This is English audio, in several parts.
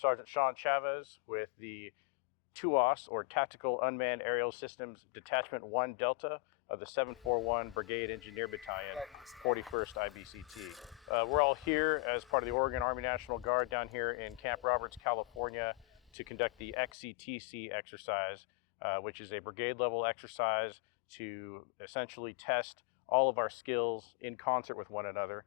Sergeant Sean Chavez with the UAS, or Tactical Unmanned Aerial Systems Detachment 1 Delta of the 741 Brigade Engineer Battalion, 41st IBCT. We're all here as part of the Oregon Army National Guard down here in Camp Roberts, California, to conduct the xCTC exercise, which is a brigade level exercise to essentially test all of our skills in concert with one another.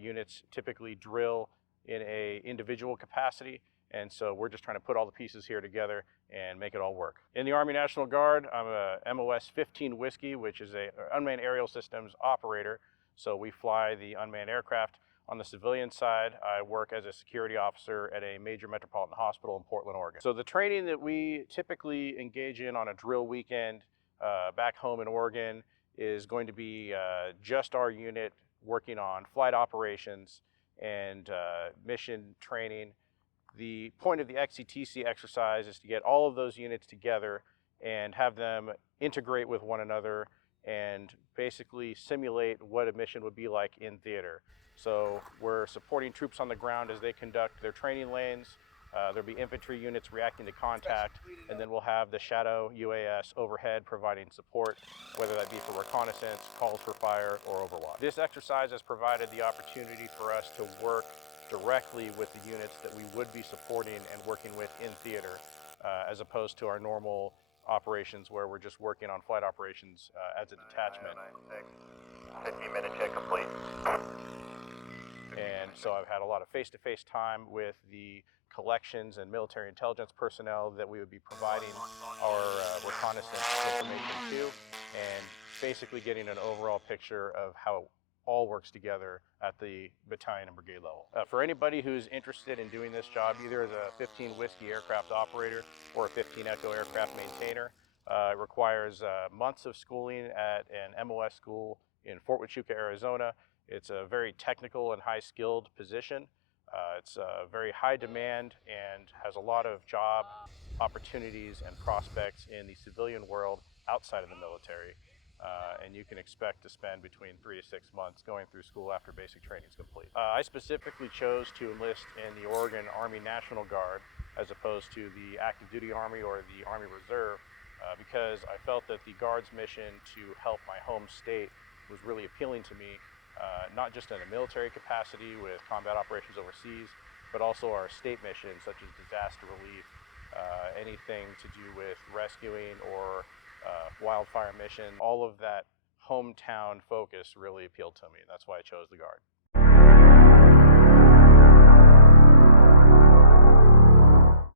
Units typically drill in an individual capacity, and so we're just trying to put all the pieces here together and make it all work. In the Army National Guard, I'm a MOS 15 Whiskey, which is a unmanned aerial systems operator. So we fly the unmanned aircraft. On the civilian side, I work as a security officer at a major metropolitan hospital in Portland, Oregon. So the training that we typically engage in on a drill weekend back home in Oregon is going to be just our unit working on flight operations and mission training. The point of the xCTC exercise is to get all of those units together and have them integrate with one another and basically simulate what a mission would be like in theater. So we're supporting troops on the ground as they conduct their training lanes. There'll be infantry units reacting to contact, and then we'll have the Shadow UAS overhead providing support, whether that be for reconnaissance, calls for fire, or overwatch. This exercise has provided the opportunity for us to work directly with the units that we would be supporting and working with in theater, as opposed to our normal operations where we're just working on flight operations as a detachment. 50-minute check complete. And so I've had a lot of face-to-face time with the collections and military intelligence personnel that we would be providing our reconnaissance information to, and basically getting an overall picture of how it all works together at the battalion and brigade level. For anybody who's interested in doing this job, either as a 15 Whiskey aircraft operator or a 15 Echo aircraft maintainer, it requires months of schooling at an MOS school in Fort Huachuca, Arizona. It's a very technical and high-skilled position. It's very high demand and has a lot of job opportunities and prospects in the civilian world outside of the military. And you can expect to spend between 3 to 6 months going through school after basic training is complete. I specifically chose to enlist in the Oregon Army National Guard as opposed to the active duty Army or the Army Reserve because I felt that the Guard's mission to help my home state was really appealing to me, not just in a military capacity with combat operations overseas, but also our state missions such as disaster relief, anything to do with rescuing or wildfire mission. All of that hometown focus really appealed to me, and that's why I chose the Guard.